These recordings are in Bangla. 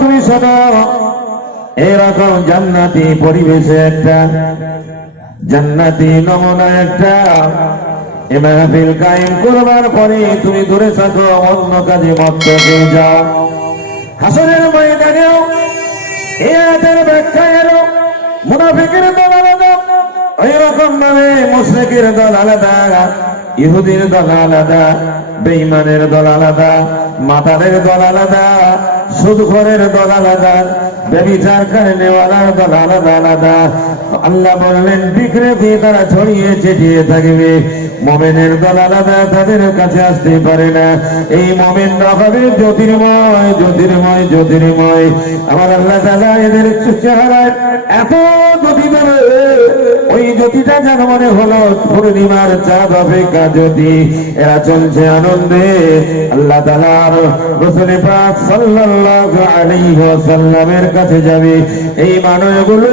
তুমি শোনো, এরকম জান্নাতি পরিবেশে একটা জান্নাতি নমুনা একটা মাহফিল কায়েম করবার পরে তুমি দূরে থাকো, অন্য কাজে মত্ত হয়ে যাও। হাসরের ময়দানেও এই আয়াতের ব্যাখ্যা এলো, মুনাফিকের দল আলাদা, ওই রকম ভাবে মুশরিকের দল আলাদা, ইহুদির দল আলাদা, বেঈমানের দল আলাদা, মাতালের দল আলাদা, সুদখোরের দল আলাদা, ব্যভিচারকারীওয়ালার দল আলাদা আলাদা। আল্লাহ বললেন বিক্রে দিয়ে তারা ছড়িয়ে ছিটিয়ে থাকবে। মুমিনের দল আলাদা, তাদের কাছে আসতে পারে না। এই মুমিনরা হবে জ্যোতির্ময় জ্যোতির্ময় জ্যোতির্ময়। আমার আল্লাহ তাআলা এদের চেহারায় এত জ্যোতি দেবে, ওই জ্যোতিটা যেন মনে হলো পূর্ণিমার চাঁদ অপেক্ষা জ্যোতি। এরা চলছে আনন্দে আল্লাহ তাআলার রাসূল পাক সাল্লাল্লাহু আলাইহি ওয়াসাল্লামের কাছে যাবে। এই মানুষগুলো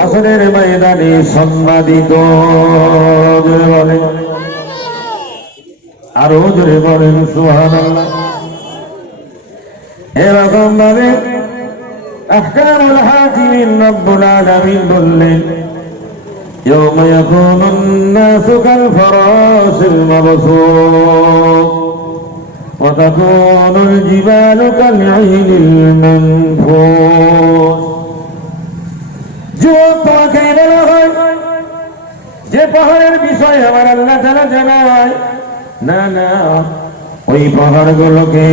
হাসরের ময়দানে সম্মানিত। জোরে বলেন, আরো জোরে বলেন সুবহানাল্লাহ। এরকম ভাবে আহকামুল হাকিমিন রব্বুল আলামিন বললেন, يوم يكون الناس كالفراش المبثوث وتكون الجبال كالعهن المنفوش। যুবক, তোমাকে বলা হয় যে পাহাড়ের বিষয় আমার আল্লাহ তাআলা জানায় না, না ওই পাহাড়গুলোকে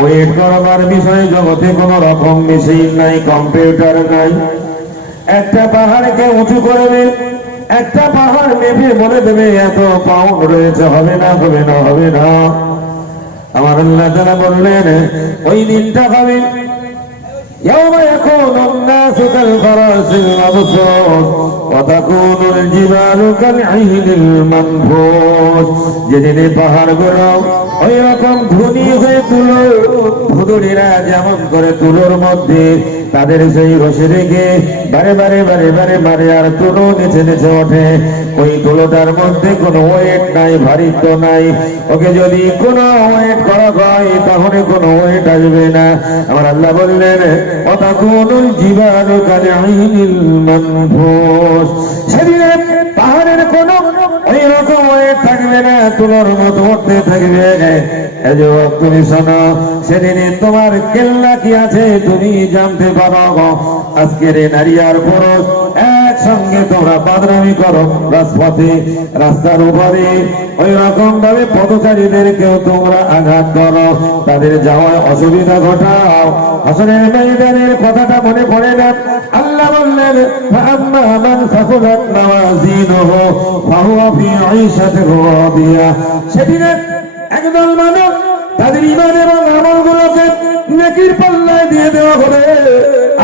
ওয়েট করবার বিষয়ে জগতে কোনো রকম মেশিন নাই, কম্পিউটার নাই। একটা পাহাড়কে উঁচু করবে, একটা পাহাড় মেপে বলে দেবে এত পাউন্ড রয়েছে, হবে না হবে না হবে না। আমার আল্লাহ তাআলা বললেন ওই দিনটা হবে يوم يكون الناس كالفراش المبثوث وتكون الجبال كالعهن المنفوش। যেদিনে পাহাড়গুলো ওই রকম ধনী হয়ে তুলো, ভুতুড়িরা যেমন করে তুলোর মধ্যে তাদের সেই রশি রেখে বারে বারে বারে বারে বারে আর তুলো নিচে নিচে ওঠে। ওই তুলোটার মধ্যে কোনো ওয়েট নাই, ভারিত্ব নাই। ওকে যদি কোনো ওয়েট করা হয় তাহলে কোনো ওয়েট আসবে না। আমার আল্লাহ বললেন ওয়াতাকুনুল জিবালু কালআইনিল মানফুস। সেদিনে পাহাড়ের কোনো ওই রকম ওয়েট থাকবে না, তুলোর মতো উঠতে থাকবে। এই যে তুমি শোনো, সেদিনে তোমার কেল্লা কি আছে তুমি জানতে পারো। আজকের নারী আর পুরুষ একসঙ্গে তোমরা বাদরামি করো রাজপথে, রাস্তার উপরে ওই রকম ভাবে পথচারীদেরকেও তোমরা আঘাত করো, তাদের যাওয়ায় অসুবিধা ঘটাও। হাসরের ময়দানের কথাটা মনে পড়ে না? আল্লাহ বললেন ফাআম্মা মান সাকুলাত মাওয়াজিনুহু ফাহুয়া ফি আইশাতিন রাদিয়া। সেদিনে একদল মানুষ তাদের ঈমান এবং আমলগুলোকে নেকির পাল্লায় দিয়ে দেওয়া হবে,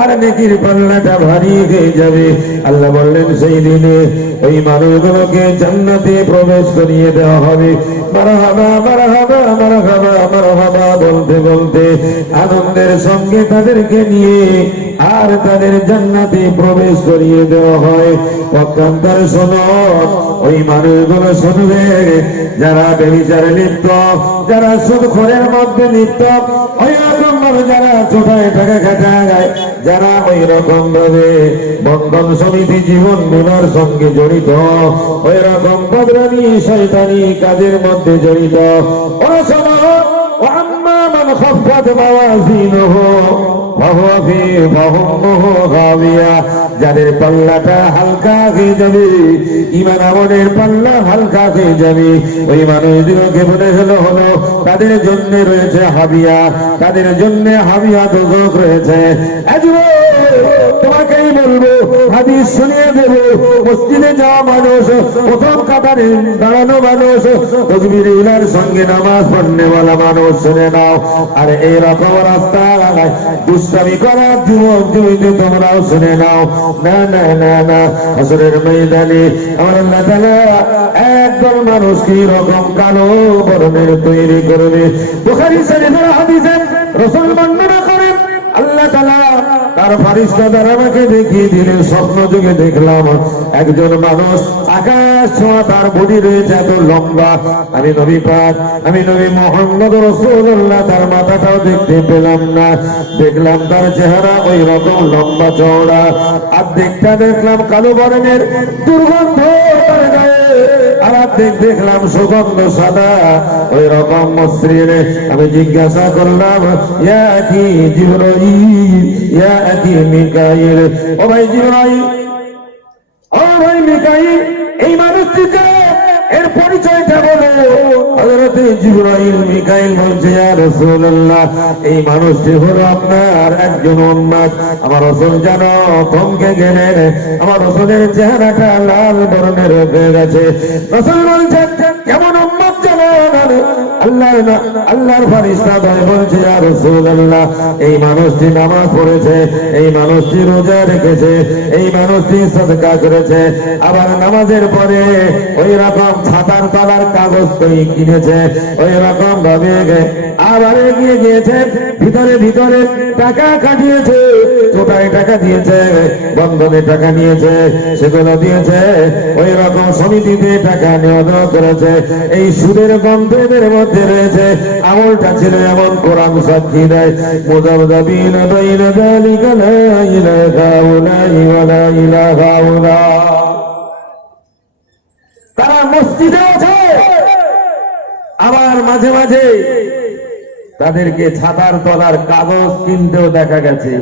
আর নেকির পাল্লাটা ভারী হয়ে যাবে। আল্লাহ বললেন সেই দিনে ওই মানুষগুলোকে জান্নাতে প্রবেশ করিয়ে দেওয়া হবে। মারহাবা মারহাবা মারহাবা মারহাবা বলতে বলতে আনন্দের সঙ্গে তাদেরকে নিয়ে আর তাদের জান্নাতে প্রবেশ করিয়ে দেওয়া হয়। পক্ষান্তরে শোনো, ওই মানুষগুলো শুনবে যারা ব্যভিচারে লিপ্ত, যারা সুদখোরের মধ্যে লিপ্ত, ওই রকম ভাবে যারা চোটায় টাকা খাটায়, যারা ওই রকম ভাবে বন্ধন সমিতি জীবন বীমার সঙ্গে জড়িত, ওই রকম বদরানি শয়তানি কাজের মধ্যে জড়িত। ওরা শোনো, ওয়াম্মা মান খাফফাত মাওয়াজিনুহু ফাহুয়া ফি ফাহুম্মুহু গাবিয়া। যাদের পাল্লাটা হালকা হয়ে যাবে, ঈমান আমলের পাল্লা হালকা হয়ে যাবে, ওই মানুষগুলোকে মনে হলো তাদের জন্য রয়েছে হাবিয়া, তাদের জন্য হাবিয়া দোজখ রয়েছে। তোমাকেই বলবো, হাদিস শুনিয়ে দেব। মসজিদে যাওয়া মানুষ, প্রথম কাতারে দাঁড়ানো মানুষ, তাকবীরের সঙ্গে নামাজ পড়নেওয়ালা মানুষ শুনে নাও। আর এইরকম রাস্তা দুষ্টামি করা যুবক যুবতী তোমরাও শুনে নাও। না না না না, হাসরের ময়দানে আমার আল্লাহ তাআলা একদল মানুষ কি রকম কালো বর্ণের তৈরি করবে। বুখারী শরীফের হাদিসে রাসূল বর্ণনা করেন আল্লাহ তাআলা আল্লাহর ফারিস্তাদের আমাকে দেখিয়ে দিলে স্বপ্ন যুগে দেখলাম একজন মানুষ আকাশ ছোঁয়া তার বডি রয়েছে এত লম্বা। আমি নবী পাক, আমি নবী মুহাম্মদ রাসূলুল্লাহ তার মাথাটাও দেখতে পেলাম না। দেখলাম তার চেহারা ওই রকম লম্বা চওড়া, আর দেখলাম কালো বর্ণের দুর্গন্ধ তার গায়ে, আর দেখলাম সুগন্ধ সাদা ওই রকম মসৃণ। আমি জিজ্ঞাসা করলাম ইয়া কি জিবরাইল, ইয়া কি মিকাইল, ও ভাই জিবরাইল, ও ভাই মিকাইল, এই মানুষটিকে এর পরিচয়টা বলো। হযরত জিবরাইল মিকাইল বলছে ইয়া রাসূলুল্লাহ, এই মানুষটি হলো আপনার একজন উম্মত। আমার রাসূল জানো থমকে গেলেন, আমার রাসূলের চেহারাটা লাল বর্ণের হয়ে গেছে। রাসূল বলছেন কেমন উম্মত জানো? আল্লাহর ফারিস্তা দয় বলছে ইয়া রাসূলুল্লাহ, এই মানুষটি নামাজ পড়েছে, এই মানুষটি রোজা রেখেছে, এই মানুষটি সাদকা করেছে, আবার নামাজের পরে ওই রকম ছাতার তলার কাগজ তৈরি কিনেছে, ওই রকম ভাবে আবার এগিয়ে গিয়েছে, ভিতরে ভিতরে টাকা কাটিয়েছে, টোটায় টাকা দিয়েছে, বন্ধনে টাকা নিয়েছে, সেগুলো দিয়েছে, ওই রকম সমিতিতে টাকা নেওয়া দেওয়া করেছে। এই সুদের গন্ধের মধ্যে রয়েছে, আমলটা ছিল এমন, কোরআন সাক্ষী দেয় মুযাবযাবিনা বাইনা যালিকা লা ইলাহা ইল্লা ইলাহা। তারা মসজিদে আছে, আবার মাঝে মাঝে তাদেরকে ছাতার তলার কাগজ কিনতেও দেখা গেছে।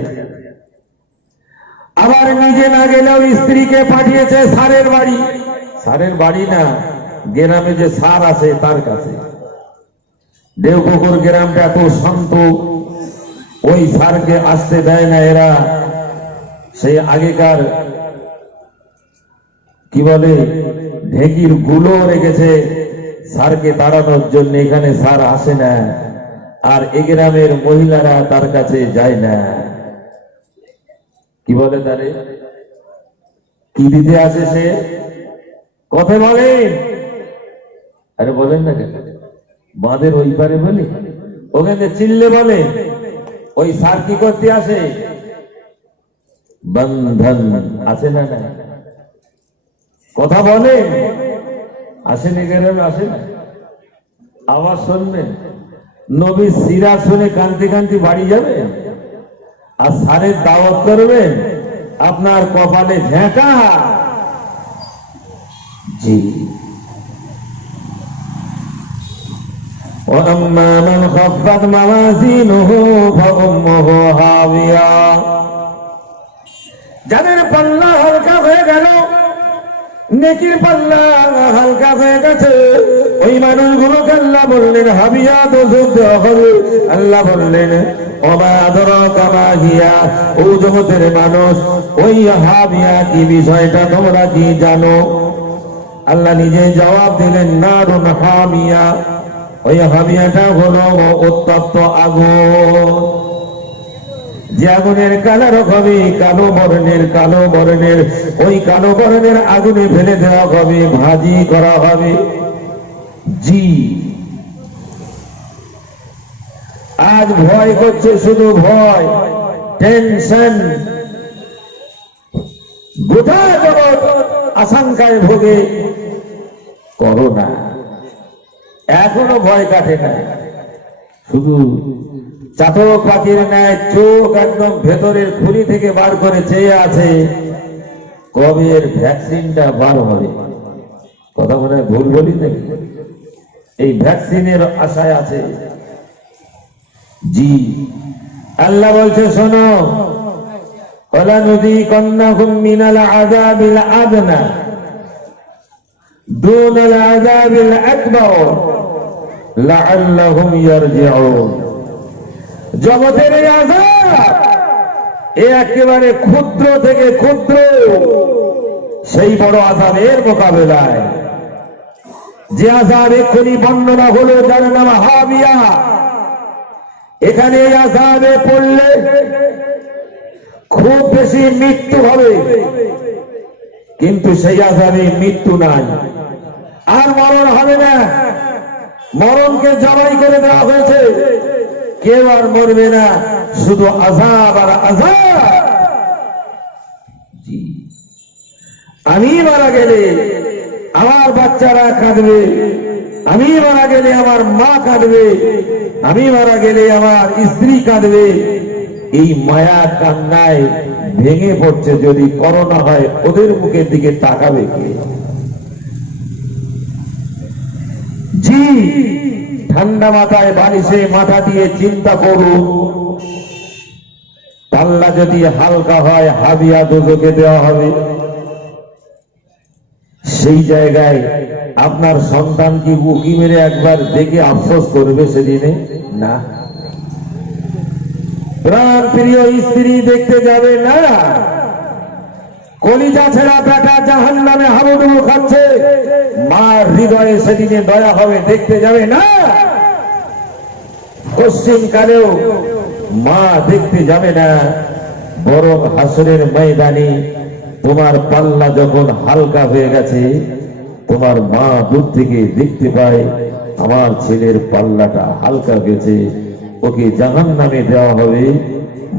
আবার নিজে না গেলেও স্ত্রীকে পাঠিয়েছে স্যারের বাড়ি, স্যারের বাড়ি না, গ্রামে যে স্যার আছে তার কাছে। দেওপুকুর গ্রামটা এত শান্ত, ওই স্যারকে আসতে দেয় না এরা। সেই আগেকার কি বলে ঢেকির গুলো রেখেছে স্যারকে তাড়ানোর জন্য, এখানে স্যার আসে না, আর এ গ্রামের মহিলারা তার কাছে যায় না। কি বলে তারে, কি দিতে আসে সে, কথা বলেন, আরে বলেন না কেন, বাঁধের ওই পারে বলি, ওখানে চিল্লে বলে ওই স্যার কি করতে আসে, বন্ধন আসে না, না কথা বলে, আসেন গ্রামে, আসেন, আওয়াজ শুনবেন, নবীর সিরাত শুনে কান্তি কান্তি বাড়ি যাবেন, আর স্যারের দাওয়াত করবেন, আপনার কপালে ঝেঁকা। জি, وَأَمَّا مَنْ خَفَّتْ مَوَازِينُهُ فَأُمُّهُ هَاوِيَةٌ। যাদের পাল্লা হালকা হয়ে গেল, নেকির পাল্লা হালকা হয়ে গেছে, ওই মানুষগুলোকে আল্লাহ বললেন হাবিয়া দোজখ দেওয়া হবে। আল্লাহ বললেন ওমা আদরাকা মা হিয়া, ও জগতের মানুষ, ওই হাবিয়া কি বিষয়টা তোমরা কি জানো? আল্লাহ নিজে জবাব দিলেন নারুন হামিয়া, ওই হাবিয়াটা হলো উত্তপ্ত আগুন, যে আগুনের কালার হবে কালো বর্ণের, কালো বর্ণের, ওই কালো বর্ণের আগুনে ফেলে দেওয়া হবে, ভাজি করা হবে। জি, আজ ভয় করছে, শুধু ভয়, টেনশন, গোটা জগৎ আশঙ্কায় ভোগে, করোনা, এখনো ভয় কাটে না, শুধু চাতক পাখির ন্যায় চোখ একদম ভেতরের খুলি থেকে বার করে চেয়ে আছে কবে এর ভ্যাকসিনটা বার হবে। কথা বলে ভুল বলি নাকি? এই ভ্যাকসিনের আশায় আছে। জি, আল্লাহ বলছে শোনো, ওয়ালানুযীকান্নাহুম মিনাল আযাবিল আদনা দুনাল আযাবিল আকবার লাআল্লাহুম ইয়ারজিউন। জগতের এই আযাব একেবারে ক্ষুদ্র থেকে ক্ষুদ্র, সেই বড় আযাবের মোকাবেলায় যে আযাব এক্ষুনি বর্ণনা হলো, যার নাম হাবিয়া, এখানে এই আযাবে পড়লে খুব বেশি মৃত্যু হবে, কিন্তু সেই আযাবে মৃত্যু নাই, আর মরণ হবে না। মরণকে জবাই করে দেওয়া হয়েছে, কেউ আর মরবে না, শুধু আযাব আর আযাব। আমি মারা গেলে আমার বাচ্চারা কাঁদবে, আমি মারা গেলে আমার মা কাঁদবে, আমি মারা গেলে আমার স্ত্রী কাঁদবে। এই মায়া কান্নায় ভেঙে পড়ছে। যদি করোনা হয় ওদের মুখের দিকে তাকাবে কে? জি, ঠান্ডা মাথায় বালিশে মাথা দিয়ে চিন্তা করুন, পাল্লা যদি হালকা হয় হাবিয়া দোজখে দেওয়া হবে। সেই জায়গায় আপনার সন্তান কি উকি মেরে একবার দেখে আফসোস করবে সেদিনে? না। প্রাণ প্রিয় স্ত্রী দেখতে যাবে না, কলিজা ছেঁড়া বেটা জাহান্নামে হাবুডুবু খাচ্ছে, মার হৃদয়ে সেদিনে দয়া হবে, দেখতে যাবে না। পশ্চিম কালেও মা দেখতে যাবে না, বরং হাসরের ময়দানে তোমার পাল্লা যখন হালকা হয়ে গেছে, তোমার মা দূর থেকে দেখতে পায় আমার ছেলের পাল্লাটা হালকা গেছে, ওকে জাহান্নামে দেওয়া হবে,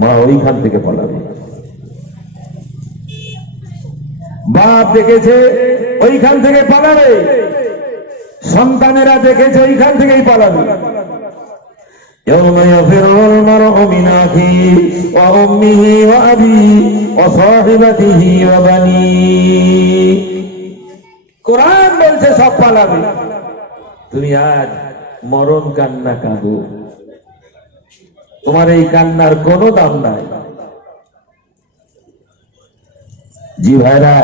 মা ওইখান থেকে পালাবে। বাপ দেখেছে ওইখান থেকে পালাবে, সন্তানেরা দেখেছে ওইখান থেকেই পালাবে। يوم يفر المرء من أخيه وأمه وأبيه وصاحبته وبنيه। কোরআন বলছে সব পালাবে। তুমি আজ মরণ কান্না কাঁদো, তোমার এই কান্নার কোনো দাম নাই। জি ভাইরা,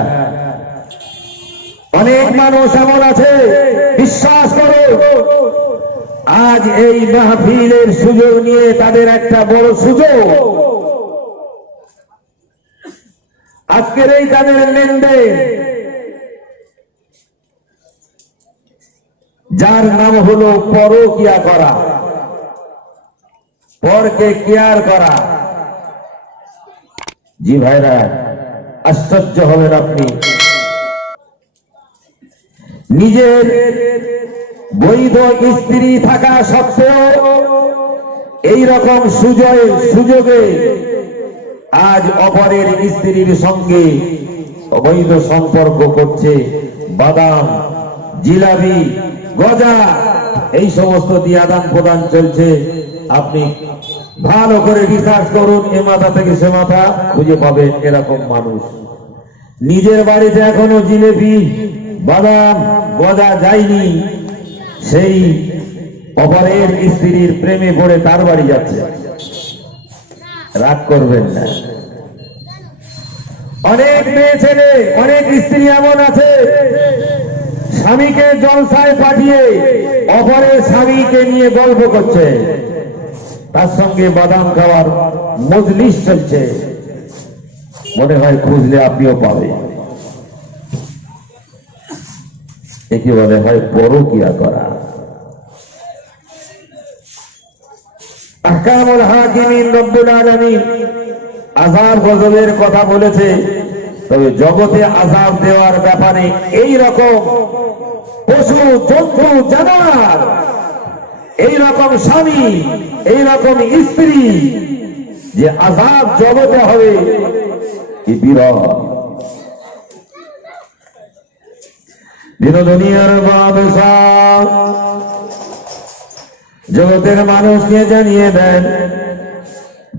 অনেক মানুষ এমন আছে, বিশ্বাস করো, আজ এই মাহফিলের সুযোগ নিয়ে তাদের একটা বড় সুযোগ, আজকের এই তাদের লেনদেন, যার নাম হলো পরকিয়া করা, পরকে কেয়ার করা। জি ভাইরা, আশ্চর্য হবেন আপনি, নিজের বৈধ স্ত্রী থাকা সত্ত্বেও এই রকম সুযোগে আজ অপরের স্ত্রীর সঙ্গে অবৈধ সম্পর্ক করছে। বাদাম, জিলাপি, গজা, এই সমস্ত দিয়ে আদান প্রদান চলছে। আপনি ভালো করে রিসার্চ করুন, এ মাথা থেকে সে মাথা খুঁজে পাবেন এরকম মানুষ। নিজের বাড়িতে এখনো জিলেপি, বাদাম, গজা যায়নি, সেই অপরের স্ত্রীর প্রেমে পড়ে তার বাড়ি যাচ্ছে। রাগ করবেন না। অনেক মেয়ে ছেলে, অনেক স্ত্রী এমন আছে, স্বামীকে জলসায় পাঠিয়ে অপরের স্বামীকে নিয়ে গল্প করছে, তার সঙ্গে বাদাম খাওয়ার মজলিস চলছে। মনে হয় খুঁজলে আপনিও পাবেন। একে বলে হয় পরকিয়া করা। আহকামুল হাকিমিন রব্বুল আলামিন আযাব গজবের কথা বলেছে, তবে জগতে আযাব দেওয়ার ব্যাপারে এই রকম পশু, জন্তু, জানোয়ার, এই রকম স্বামী, এই রকম স্ত্রী যে আযাব জগতে হবে, কি বিরল। বিনোদনীয় বাদশাহ জগতের মানুষকে জানিয়ে দেন,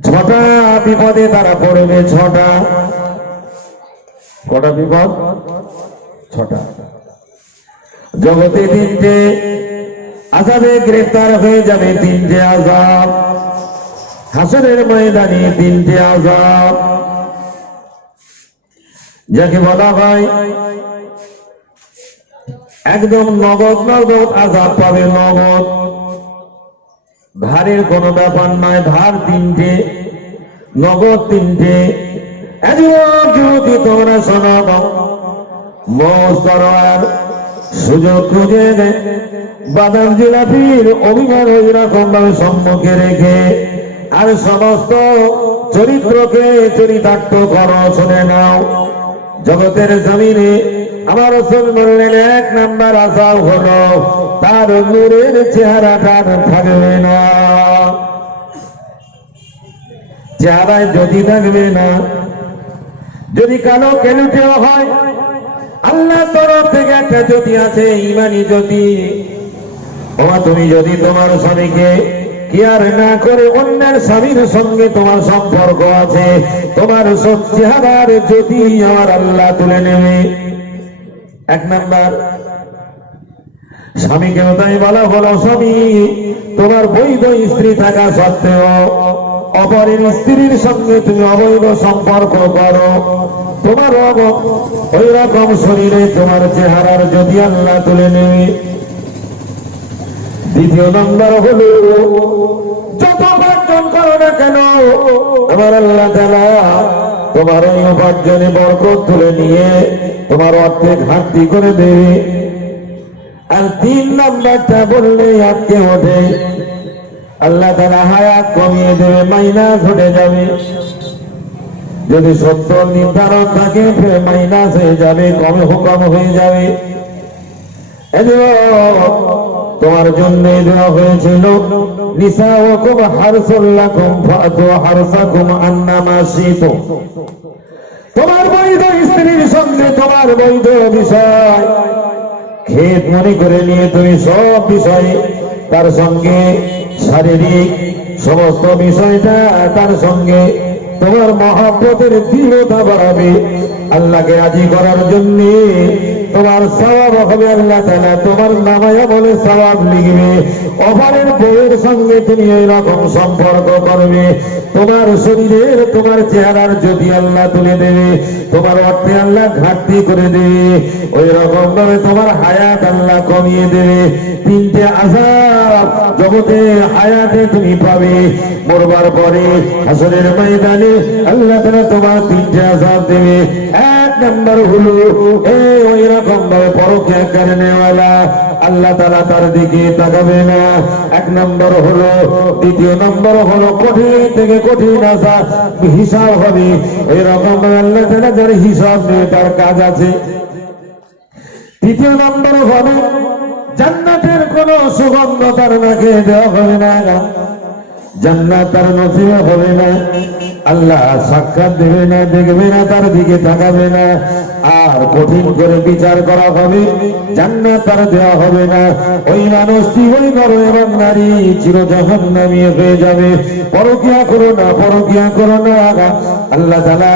6টা বিপদে তারা পড়বে। 6টা, কটা বিপদ? 6টা। জগতে 3টে আযাবে গ্রেফতার হয়ে যাবে, 3টে আযাব। হাসরের ময়দানে 3টে আযাব, যাকে বলা হয় একদম নগদ নগদ আযাব পাবে। নগদ, ধারের কোনো ব্যাপার নয়। ধার 3টে, নগদ 3টে। যদি তোমরা শোনো, মৌজ করো আর সুযোগ খুঁজে দেয়, বাদাম জিলাপির অভিমান ওই রকম ভাবে সম্মুখে রেখে আর সমস্ত চরিত্রকে চরিতার্থ করো। শুনে নাও, জগতের জমিনে আমার রাসূল বললেন 1 নাম্বার আযাব হলো তার নূরের চেহারাটা থাকবে না। চেহারায় যদি থাকবে না, যদি কালো কেলুটেও হয়, আল্লাহর তরফ থেকে একটা জ্যোতি আছে, ইমানি জ্যোতি। তুমি যদি তোমার স্বামীকে কেয়ার না করে অন্যের স্বামীর সঙ্গে তোমার সম্পর্ক আছে, তোমার সব চেহারার জ্যোতি আমার আল্লাহ তুলে নেবে। এক নাম্বার, স্বামীকেও তাই বলা হলো, স্বামী তোমার বৈধ স্ত্রী থাকা সত্ত্বেও অপরের স্ত্রীর সঙ্গে তুমি অবৈধ সম্পর্ক করো, তোমার ওই রকম শরীরে তোমার চেহারার যদি আল্লাহ তুলে নেবে। দ্বিতীয় নম্বর হলো, যত উপার্জন করো না কেন আমার আল্লাহ তাআলা তোমার ওই উপার্জনে বরকত তুলে নিয়ে তোমার অর্থে ঘাটতি করে দেবে। আর তিন নাম্বারটা বললে আটকে ওঠে, আল্লাহ তাআলা হায়াত কমিয়ে দেবে, মাইনাস ঘটে যাবে। যদি 70 নির্ধারণ থাকে মাইনাস হয়ে যাবে, কম হয়ে যাবে। তোমার জন্য দেওয়া হয়েছিল নিসাউকুম হারসুল লাকুম ফাতু হারসাকুম আন্নামা শিতুম। তোমার বৈধ স্ত্রীর সঙ্গে তোমার বৈধ বিষয় ক্ষেত মনে করে নিয়ে তুমি সব বিষয়ে তার সঙ্গে শারীরিক সমস্ত বিষয়টা তার সঙ্গে তোমার মহব্বতের দৃঢ়তা বাড়াবে। আল্লাহকে রাজি করার জন্য তোমার সওয়াব হবে, আল্লাহ তাআলা তোমার নামায়া বলে সওয়াব লিখবে। অপরের বউয়ের সঙ্গে তুমি এইরকম সম্পর্ক করবে, তোমার শরীরের তোমার চেহারার যদি আল্লাহ তুলে দেবে, তোমার অর্থে আল্লাহ ঘাটতি করে দেবে, ওই রকম ভাবে তোমার হায়াত আল্লাহ কমিয়ে দেবে। তিনটে আযাব জগতে হায়াতে তুমি পাবে, মরবার পরে হাসরের ময়দানে আল্লাহ তাআলা তোমার তিনটে আযাব দেবে। এক নম্বর হলো ওই রকম ভাবে পরকে কারণেওয়ালা আল্লাহ তাআলা তার দিকে তাকাবে না, এক নম্বর হলো। দ্বিতীয় নম্বর হলো কঠিন থেকে কঠিন আযাব হিসাব হবে, ওই রকম ভাবে আল্লাহ তাআলা যার হিসাব নেই তার কাজ আছে। তৃতীয় নম্বর হবে জান্নাতের কোন সুগন্ধ তার নাকে দেওয়া হবে না, জান্নাত তার নসিব হবে না, আল্লাহ সাক্ষাৎ দেবে না, দেখবে না, তার দিকে তাকাবে না, আর কঠিন করে বিচার করা হবে, জান্নাত তার দেওয়া হবে না। ওই মানুষটি ওই নর এবং নারী চির জাহান্নামী হয়ে যাবে। পরকিয়া করো না, পরকিয়া করো না। আল্লাহ তাআলা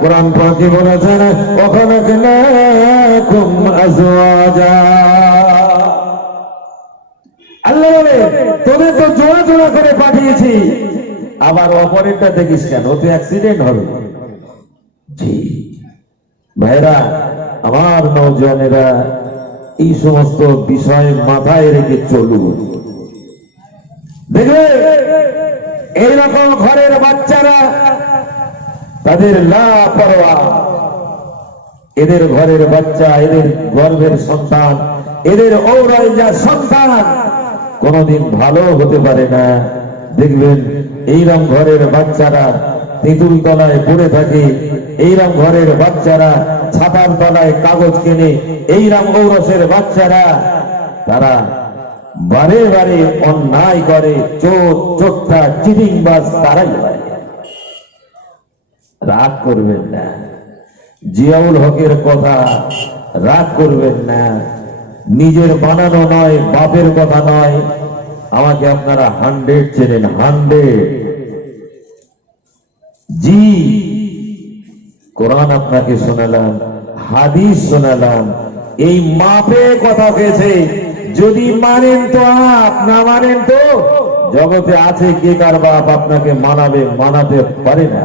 কোরআন পাকে বলেছেন, ওয়াখালাকনাকুম আজওয়াজা। আল্লাহ বলে তোদের তো জোড়া জোড়া করে পাঠিয়েছি, আবার অপরেরটা দেখিস কেন, ওতে অ্যাক্সিডেন্ট হবে। জি ভাইরা আমার, নওজওয়ানেরা এই সমস্ত বিষয় মাথায় রেখে চলুন। দেখবে এইরকম ঘরের বাচ্চারা তাদের লাপরোয়া, এদের ঘরের বাচ্চা, এদের গর্ভের সন্তান, এদের ঔরজা সন্তান কোনদিন ভালো হতে পারে না। দেখবেন এইরকম ঘরের বাচ্চারা তেঁতুল তলায় পড়ে থাকে, এইরকম ঘরের বাচ্চারা ছাতার তলায় কাগজ কেনে, এইরকম ঔরসের বাচ্চারা তারা বারে বারে অন্যায় করে, চোর চোট্টা চিটিংবাজ তারাই হয়। রাগ করবেন না, জিয়াউল হকের কথা রাগ করবেন না, নিজের বানানো নয়, বাপের কথা নয়। আমাকে আপনারা 100 চেনেন, 100। জি কোরআন আপনাকে শোনালাম, হাদিস শোনালাম, এই মাপে কথা হয়েছে। যদি মানেন তো আপ, না মানেন তো জগতে আছে কে কার বাপ আপনাকে মানাবে, মানাতে পারে না।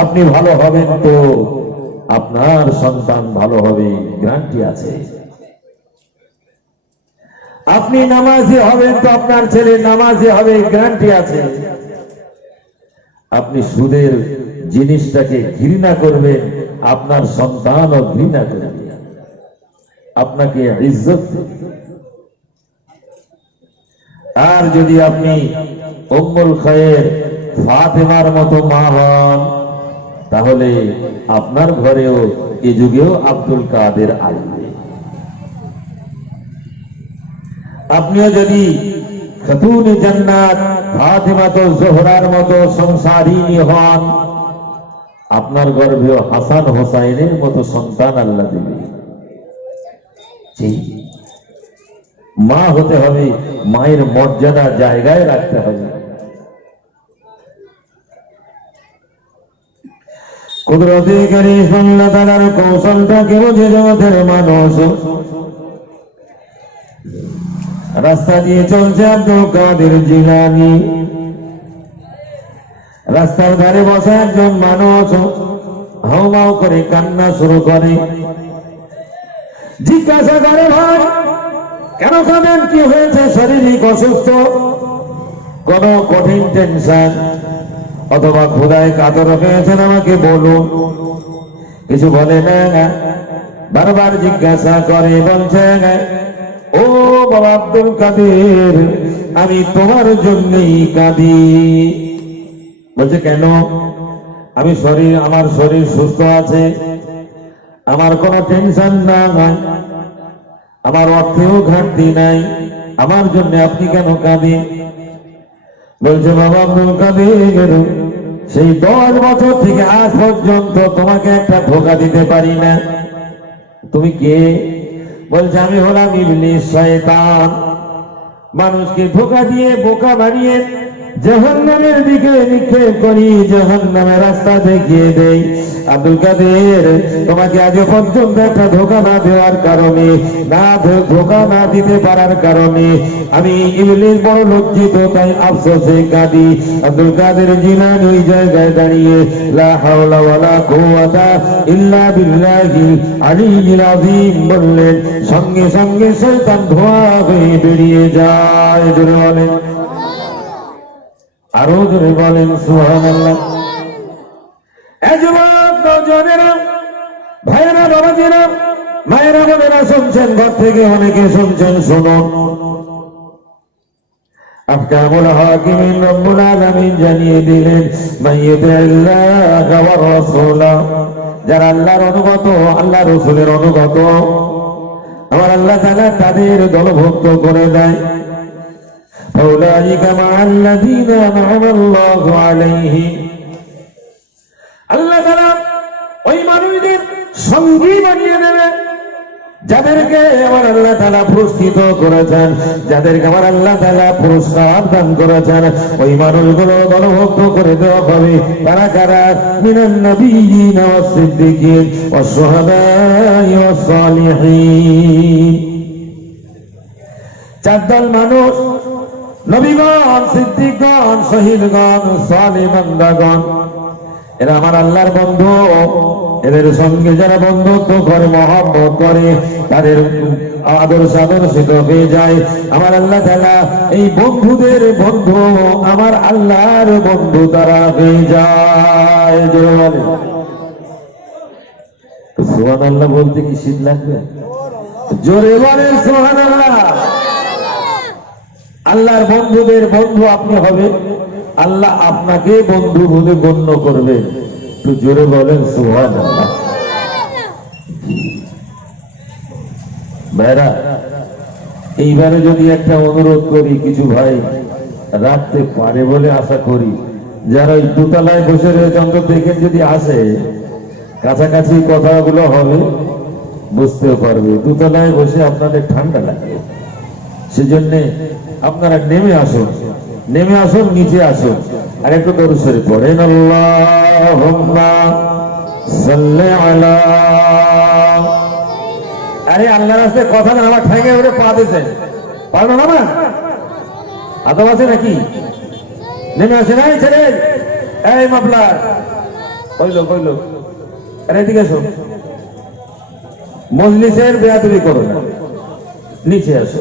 আপনি ভালো হবেন তো আপনার সন্তান ভালো হবে, গ্যারান্টি আছে। আপনি নামাজি হবেন তো আপনার ছেলে নামাজি হবে, গ্যারান্টি আছে। আপনি সুদের জিনিসটাকে ঘৃণা করবেন, আপনার সন্তানও ঘৃণা করবে, আপনাকে ইজ্জত দেবে। আর যদি আপনি উম্মুল খায়ের ফাতেমার মতো মা হন, তাহলে আপনার ঘরেও এই যুগেও আব্দুল কাদের আসবে। আপনিও যদি খাতুন জান্নাত ফাতেমা তো জোহরার মতো সংসারিনী হন, আপনার গর্ভেও হাসান হোসাইনের মতো সন্তান আল্লাহ দিবে। মা হতে হবে, মায়ের মর্যাদা জায়গায় রাখতে হবে। কুদরতে কারীম আল্লাহ তাআলার কৌশলটাকে বুঝে জগতের মানুষ রাস্তা দিয়ে চলছে আব্দুল কাদের জিলানী। রাস্তার ধারে বসা একজন মানুষ হাউমাউ করে কান্না শুরু করে। জিজ্ঞাসা করে, ভাই কেন কাঁদেন? কি হয়েছে? শারীরিক অসুস্থ, কোন কঠিন টেনশন অথবা ক্ষুধায় কাতর হয়েছেন? আমাকে বলুন। কিছু বলে না, বারবার জিজ্ঞাসা করে, বলছে, ও বাবা আব্দুল কাদের, আমি তোমার জন্যই কাঁদি। বলছে, কেন? আমার শরীর সুস্থ আছে, আমার কোনো টেনশন নাই, আমার অর্থেও ঘাটতি নাই, আমার জন্য আপনি কেন কাঁদেন? বলছে, বাবা আব্দুল কাদের, সেই 10 বছর থেকে আজ পর্যন্ত তোমাকে একটা ধোঁকা দিতে পারি না। তুমি কে? বলছে, আমি হলাম ইবলিস, শয়তান। মানুষকে ধোঁকা দিয়ে বোকা বানিয়ে জাহান্নামের দিকে নিক্ষেপ করি, জাহান্নামের রাস্তা দেখিয়ে দেই। আব্দুল কাদের, তোমাকে আজ পর্যন্ত একটা ধোঁকা না দেওয়ার কারণে, ধোঁকা না দিতে পারার কারণে আমি ইবলিস বড় লজ্জিত, তাই আফসোসে কাঁদি। আব্দুল কাদের জিলানী ওই জায়গায় দাঁড়িয়ে লা হাওলা ওয়ালা কুওয়াতা ইল্লা বিল্লাহিল আলিয়্যিল আযীম বললেন। সঙ্গে সঙ্গে শয়তান ধোঁয়া হয়ে বেরিয়ে যায়। জোরে বলেন, আরো জোরে বলেন সুবহানাল্লাহ। নওজওয়ানেরা, ভাইয়েরা, বাবাজিরা, মায়েরা, বোনেরা, শুনছেন, ঘর থেকে অনেকে শুনছেন, শুনুন। আহকামুল হাকিমিন রব্বুল আলামিন জানিয়ে দিলেন, মাইয়ুতিল্লাহ ওয়া রাসূলাহ, যারা আল্লাহর অনুগত, আল্লাহ রাসূলের অনুগত, আমার আল্লাহ তাআলা তাদের দলভুক্ত করে দেয়। ফাউলাইকা মা'আল্লাযীনা আন'আমা আল্লাহু আলাইহিম, আল্লাহ তাআলা ওই মানুষদের সঙ্গী বানিয়ে দেবে যাদেরকে আমার আল্লাহ তাআলা পুরস্কৃত করেছেন, যাদেরকে আমার আল্লাহ তাআলা পুরস্কার দান করেছেন। ওই মানুষগুলো দলভুক্ত করে দেওয়া হবে। কারা কারা? মিনান নাবিয়্যিনা ওয়াস সিদ্দিকিন ওয়াস শুহাদা'i ওয়াস সালিহিন। 4 দল মানুষ: নবীগণ, সিদ্দিকগণ, শহীদগণ, সালিহ বান্দাগণ। এরা আমার আল্লাহর বন্ধু। এদের সঙ্গে যারা বন্ধুত্ব করে, মহব্বত করে, তাদের আদর্শিত হয়ে যায়। আমার আল্লাহ তাআলা এই বন্ধুদের বন্ধু, আমার আল্লাহর বন্ধু তারা হয়ে যায়। জোরে বলে সুবহানাল্লাহ। বলতে কি শীত লাগবে? জোরে বলে সুবহানাল্লাহ। আল্লাহর বন্ধুদের বন্ধু আপনি হবে, আল্লাহ আপনাকে বন্ধু বলে গণ্য করবে। একটু জোরে বলেন সুবহানাল্লাহ। ভাইরা, এইবারে যদি একটা অনুরোধ করি, কিছু ভাই রাখতে পারে বলে আশা করি, যারা ওই দোতলায় বসে রয়েছে, অন্তত দেখে যদি আসে, কাছাকাছি কথাগুলো হবে, বুঝতেও পারবে। দোতলায় বসে আপনাদের ঠান্ডা লাগে, সেজন্য আপনারা নেমে আসুন, নেমে আসুন, নিচে আসুন, আর একটু দরুদ শরীফ পড়েন। আল্লাহুম্মা সাল্লি আলা। আরে আল্লাহর রাস্তায় কথা না, আমার ঠেঙে ওরে পা দিয়েছেন, পারবে না? না আদব আছে নাকি? নেমে আসে নাই ছেলে? এই মাফলার কইলো কইলো, আরে এদিকে এসো। মজলিসের বেয়াদবি করো না, নিচে আসো,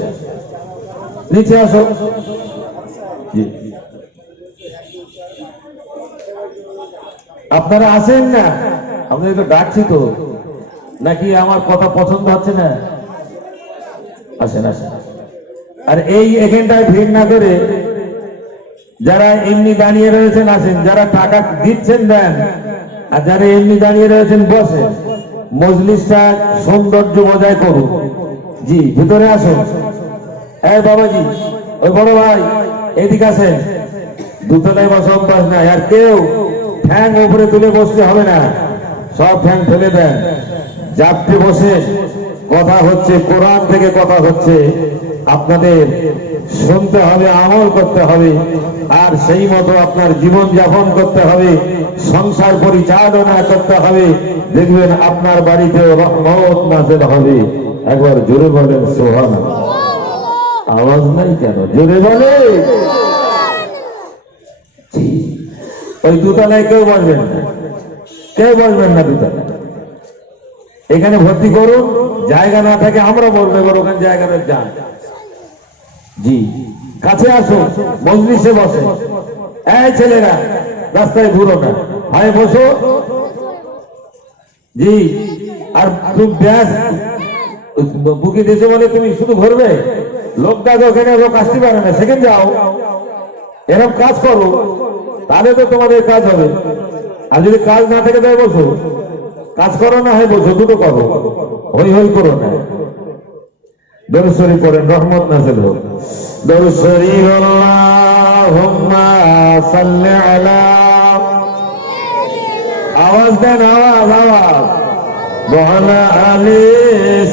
নিচে আসো। আপনারা আসেন না? আপনাদের তো ডাকছি তো, নাকি আমার কথা পছন্দ হচ্ছে না? আসেন আসেন। আর এই এখানটায় ভিড় না করে যারা এমনি দাঁড়িয়ে রয়েছেন আসেন, যারা টাকা দিচ্ছেন দেন, আর যারা এমনি দাঁড়িয়ে রয়েছেন বসেন। মজলিসটা সৌন্দর্য বজায় করুন। জি, ভিতরে আসুন। এই বাবাজি, ওই বড় ভাই এদিকে আসেন। দুতলায় বসা অভ্যাস নাই। আর কেউ ঠ্যাং উপরে তুলে বসতে হবে না, সব ঠ্যাং ফেলে দেন, যাত্রী বসে কথা হচ্ছে, কোরআন থেকে কথা হচ্ছে, আপনাদের শুনতে হবে, আমল করতে হবে, আর সেই মতো আপনার জীবন যাপন করতে হবে, সংসার পরিচালনা করতে হবে। দেখবেন আপনার বাড়িতে রহমত নাযিল হবে। একবার জোরে বলেন সুবহানাল্লাহ। আওয়াজ নাই কেন? জোরে বলে। ওই দুতলায় কেউ বলবেন না, কেউ বলবেন না দুতলায়। এখানে ভর্তি করুন, জায়গা না থাকে আমরা বলবো এবার ওখানে জায়গাটা যান। জি, কাছে আসুন, মজলিসে বসে। এই ছেলেরা রাস্তায় ঘুরো না, হয় বসো। জি, আর তুমি ব্যাস বুকি দেশে বলে তুমি শুধু ঘুরবে, লোক দেখো ওখানে, লোক আসতে পারে না, সেখানে যাও, এরকম কাজ করো, তাহলে তো তোমাদের কাজ হবে। আর যদি কাজ না থাকে তাই বসো, কাজ করো না হয় বসো, দুটো করো, হই হই করো না। দরুদ শরীফ পড়েন, রহমত নাযিল হোক। দরুদ শরীফ আল্লাহুম্মা সাল্লি আলা, আওয়াজ দেন, আওয়াজ আওয়াজ, ওয়ালা আলি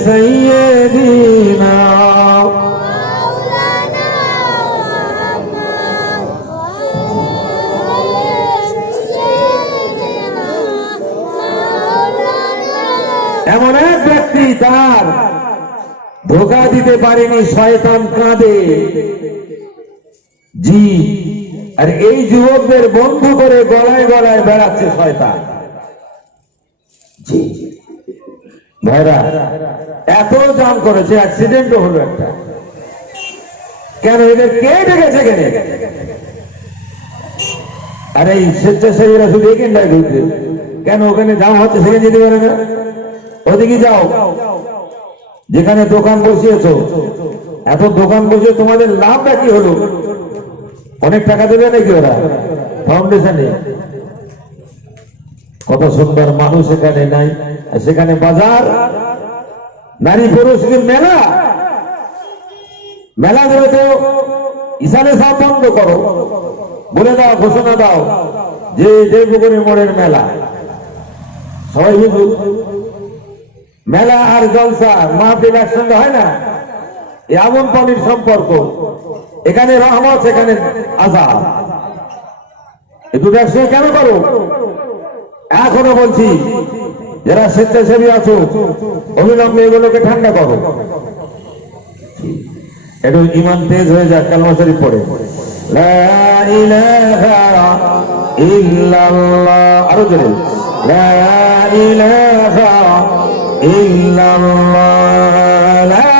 সাইয়্যিদিনা এমন এক ব্যক্তি তার ধোঁকা দিতে পারেনি, শয়তান কাঁদে। জি, আর এই যুবকদের বন্ধু করে গলায় গলায় বেড়াচ্ছে শয়তান। জি ভাইরা, এত জাম করেছে, অ্যাক্সিডেন্টও হলো একটা। কেন? এদের কে ডেকেছে? আর এই স্বেচ্ছাসেবীরা শুধু এখানটায় ঘুরছে কেন? ওখানে জাম হচ্ছে, সেখানে যেতে পারে না, ওদিকে যাও। যেখানে দোকান বসিয়েছ, এত দোকান বসিয়ে তোমাদের লাভটা কি হলো? অনেক টাকা দেবে নাকি ওরা ফাউন্ডেশনে? কত সুন্দর মানুষ এখানে নাই, সেখানে বাজার, নারী পুরুষের মেলা। মেলা দেবে তো ইসালে সব বন্ধ করো, বলে দাও, ঘোষণা দাও যে দেবগুড়ি মোড়ের মেলা, সবাই বুঝুক। মেলা আর জলসা মাহফিল একসঙ্গে হয় না, এমন পানির সম্পর্ক। এখানে রহমত, সেখানে আযাব, এই দুটো একসঙ্গে কেন করো? এখনো বলছি, যারা স্বেচ্ছাসেবী আছো, অবিলম্বে এগুলোকে ঠান্ডা করো। একটু ইমান তেজ হয়ে যাক, কালেমা শরীফ পড়ে। লা ইলাহা ইল্লাল্লাহ, আরো জোরে, লা ইলাহা ইল্লাল্লাহ, লা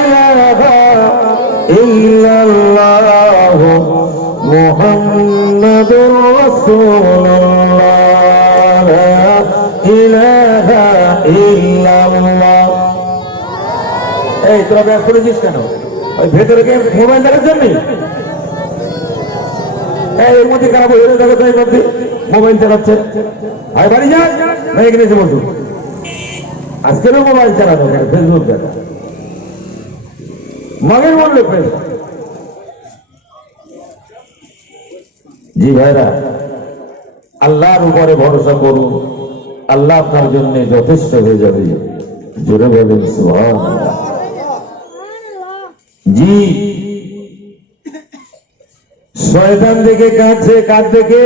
ইলাহা ইল্লাল্লাহ, মুহাম্মাদুর রাসূলুল্লাহ, লা ইলাহা ইল্লাল্লাহ। এই তোরা ব্যাস করেছিস কেন? ওই ভেতরে কে মোবাইল দেখার জন্য? এর মধ্যে খারাপ হয়ে দেখো তো, এই মধ্যে মোবাইল চালাচ্ছে। আর বাড়ি যান না, এখানে এসে বসুন। আজকেরও মোবাইল চালানো, ফেসবুক দেখা, মগের বললে ফেসবুক। জি ভাইরা, আল্লাহর উপরে ভরসা করুন, আল্লাহ আপনার জন্য যথেষ্ট হয়ে যাবে। জোরে বলেন সুবহানাল্লাহ। জি, শয়তান দেখে কাঁদছে, কাঁদ দেখে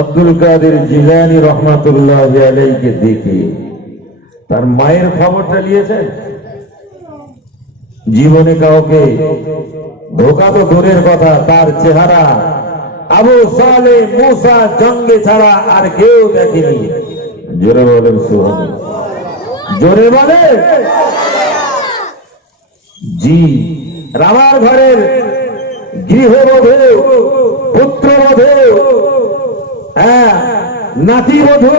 আব্দুল কাদের জিলানী রহমাতুল্লাহ আলাইহিকে দেখে তার মায়ের খবরটা নিয়েছে। জীবনে কাউকে ধোঁকা তো দূরের কথা, তার চেহারা আবু সালেহ মুসা জঙ্গে ছাড়া আর কেউ দেখেনি। জোরে বলেন সুবহানাল্লাহ, জোরে বলে। জি, রামার ঘরের গৃহবধূ, পুত্রবধূ, হ্যাঁ, নাতিবধূ,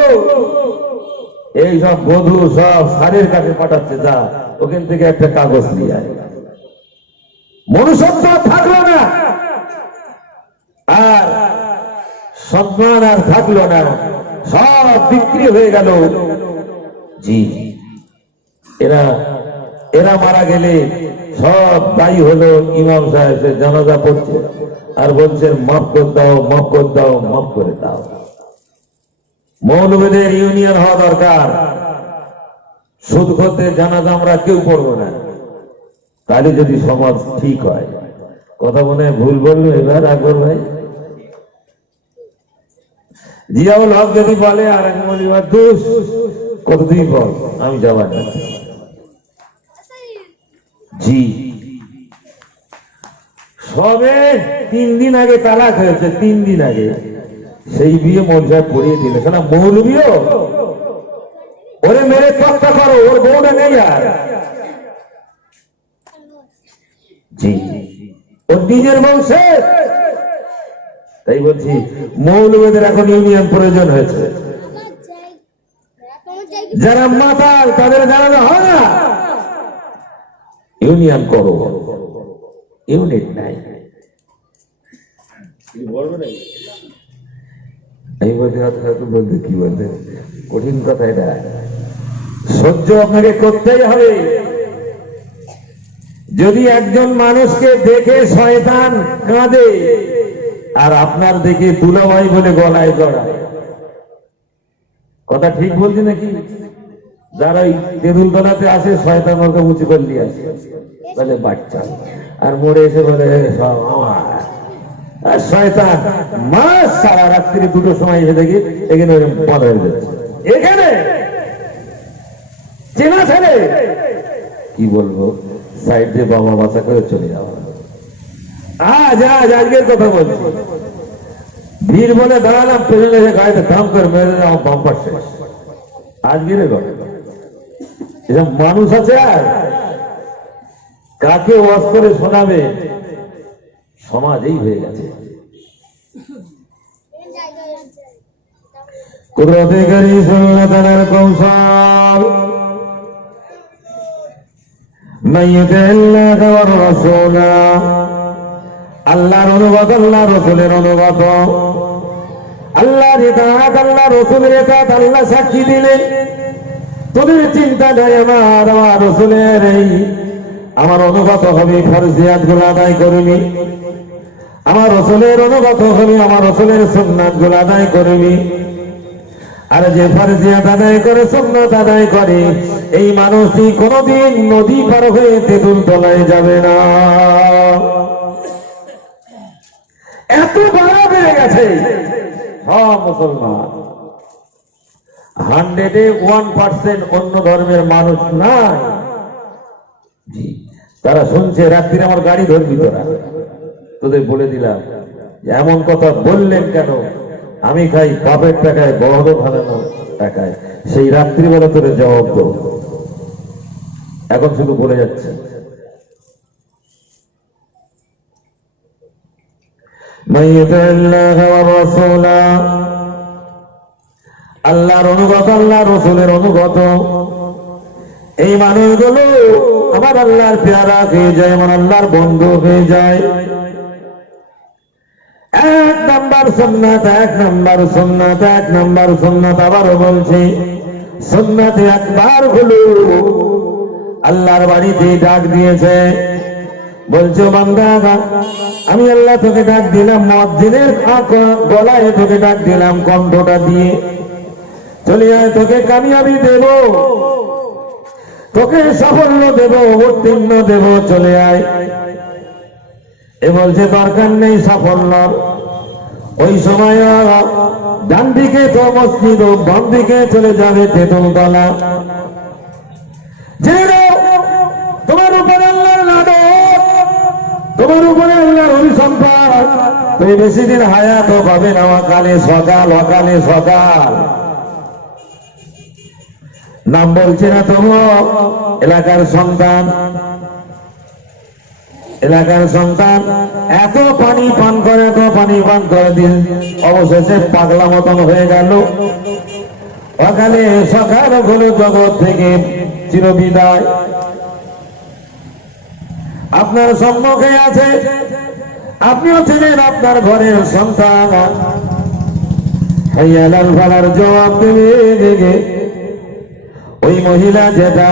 এই সব বধূ সব স্যারের কাছে পাঠাচ্ছে, যা ওখান থেকে একটা কাগজ নিয়ে আয়। মনুষ্যত্ব থাকলো না, আর সম্মান আর থাকলো না, সব বিক্রি হয়ে গেল। জি, এরা এরা মারা গেলে সব দায়ী হলো ইমাম সাহেব, জানাজা পড়ছে আর বলছেন মাফ করে দাও, মাফ করে দাও, মাফ করে দাও। মৌলবীদের ইউনিয়ন হওয়া দরকার। সুদ করতে জানাজা আমরা কেউ পড়বো না, তাহলে যদি সমাজ ঠিক হয়। কথা মনে হয় ভুল বললো এবার আকবর ভাই? জিয়াউল হক যদি বলে আর এক মৌলবী দোষ কতদিন বল, আমি যাবার না। জি, সবে 3 দিন আগে তালাক হয়েছে, 3 দিন আগে সেই বিয়ে মৌলভী পড়িয়ে দিলে। কেন মৌলভীও ওরে মেরে তক্তা করো, ওর বউটা নেই আর। জি, ওর নিজের বংশে। তাই বলছি মৌলভীদের এখন ইউনিয়ন প্রয়োজন হয়েছে। যারা মাতাল তাদের জানানো হয় না, ইউনিয়ন করো। ইউনিট নাই, এই বলতে কি বলতে কঠিন কথা এটা। সহ্য আপনাকে করতেই হবে। যদি একজন মানুষকে দেখে শয়তান কাঁদে আর আপনার দেখে দুলাভাই বলে গলায় জড়ায়, কথা ঠিক বলছি নাকি? যারা তেঁতুল তলাতে আসে শয়তান ওকে উঁচু করে নিয়ে আসে, বলে বাচ্চা, আর মোড়ে এসে বলে সব আমার। আর শয়তান মাস সারা রাত্রি 2টোর সময় এসে দেখি এখানে বন্ধ হয়ে যাচ্ছে, এখানে চেনা ছেলে কি বলবো, সাইড দিয়ে বাবা বাসা করে চলে যাওয়া। আজকের কথা বলছি, ভিড় বলে দাঁড়ালাম, পেছনে এসে গাড়িতে দাম করে মেরে আমার বাম্পার শেষ। আজকের ঘটনা। এসব মানুষ আছে আর কাকে ওয়াজ করে শোনাবে? সমাজ এই হয়ে গেছে। কুদরতে গাড়ি সুন্নাতের কৌশল আল্লাহর অনুগত, আল্লাহ রসুলের অনুগত, আল্লাহর ইতাআত, আল্লাহ রসুলের ইতাআত। আল্লাহ সাক্ষী দিলেন তোদের চিন্তা নাই আমার রসুলের এই আমার অনুগত হবে, ফরজিয়াত গুলো আদায় করবি, আমার রসুলের অনুগত হবে, আমার রসুলের সুন্নাত গুলো আদায় করবি। আর যে ফরজিয়াত আদায় করে, সুন্নাত আদায় করে, এই মানুষটি কোনদিন নদী পার হয়ে তেঁতুল তলায় যাবে না। এত বাড়া বেড়ে গেছে। হ্যাঁ, মুসলমান 100-এ 1% অন্য ধর্মের মানুষ নাই। জি, তারা শুনছে রাত্রিরে আমার গাড়ি ধরবি তোরা, তোদের বলে দিলাম এমন কথা বললেন কেন? আমি খাই বাপের টাকায়, বড় ভাড়ানোর টাকায়, সেই রাত্রি বলে তোদের জবাব দেব। এখন শুধু বলে যাচ্ছে। আল্লাহর অনুগত, আল্লাহ রসুলের অনুগত, এই মানুষগুলো আমার আল্লাহর পেয়ারা হয়ে যায়, আমার আল্লাহর বন্ধু হয়ে যায়। 1 নাম্বার সুন্নাত, 1 নাম্বার সুন্নাত, 1 নাম্বার সুন্নাত। আবারও বলছি, সুন্নাতে একবার হলো আল্লাহর বাড়িতে ডাক দিয়েছে, বলছো বান্দা আমি আল্লাহ তোকে ডাক দিলাম, মুয়াজ্জিনের গলায় তোকে ডাক দিলাম, কণ্ঠটা দিয়ে চলে আয়, তোকে কামিয়াবি দেব, তোকে সাফল্য দেব, উত্তীর্ণ দেব, চলে আয়। এ বলছে দরকার নেই সাফল্য। ওই সময় ডান দিকে তো মসজিদ, বাম দিকে চলে যাবে তেঁতুল তলা। তোমার উপরে আল্লাহর নাদর, তোমার উপরে আল্লাহর অভিসম্পাদ, তুমি বেশি দিন হায়াত পাবে না। অকালে সকাল, অকালে সকাল। নাম বলছে না তবু এলাকার সন্তান, এলাকার সন্তান এত পানি পান করে, এত পানি পান করে দিন অবশেষে পাগলা মতন হয়ে গেল। অকালে সকাল হলো জগৎ থেকে চিরবিদায়। আপনার সম্মুখে আছে, আপনিও ছিলেন আপনার ঘরের সন্তান। হাইয়ালাল ফালার জবাব দেবে ওই মহিলা যেটা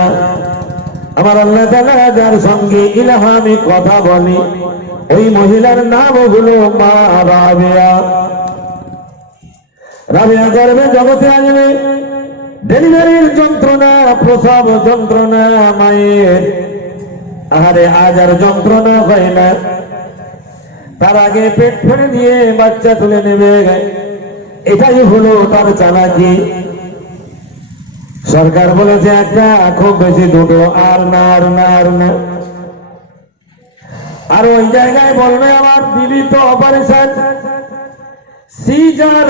আমার আল্লাহ তাআলা যার সঙ্গে ইলহামি কথা বলি ওই মহিলার নাম হলো মা রাবিয়া। রাবিয়া গর্ভে জগতে আসবে, ডেলিভারির যন্ত্রণা, প্রসব যন্ত্রণা, মায়ের আহারে আজ আর যন্ত্রণা হয় না। তার আগে পেট ফেড়ে দিয়ে বাচ্চা তুলে নেবে, এটাই হলো তার চালাকি। সরকার বলেছে একটা, খুব বেশি দুটো, আর না আর না আর না। আর ওই জায়গায় বলবে আমার দিদি তো অপারেশন, সিজার,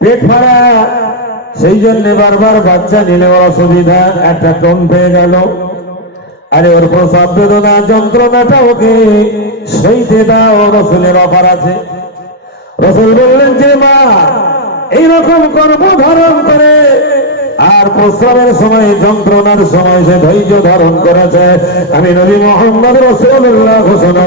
পেট ফাড়া, সেই জন্য বারবার বাচ্চা নিলে অসুবিধা, একটা টোন পেয়ে গেল। আরে ওর প্রসব বেদনা যন্ত্রণাটা ওকে সইতে দাও, রসুলের অফার আছে। রসুল বললেন যে মা এইরকম গর্ভ ধারণ করে আর প্রসবের সময় যন্ত্রণার সময় সে ধৈর্য ধারণ করেছে, আমি নবী মুহাম্মদ রাসূলুল্লাহ ঘোষণা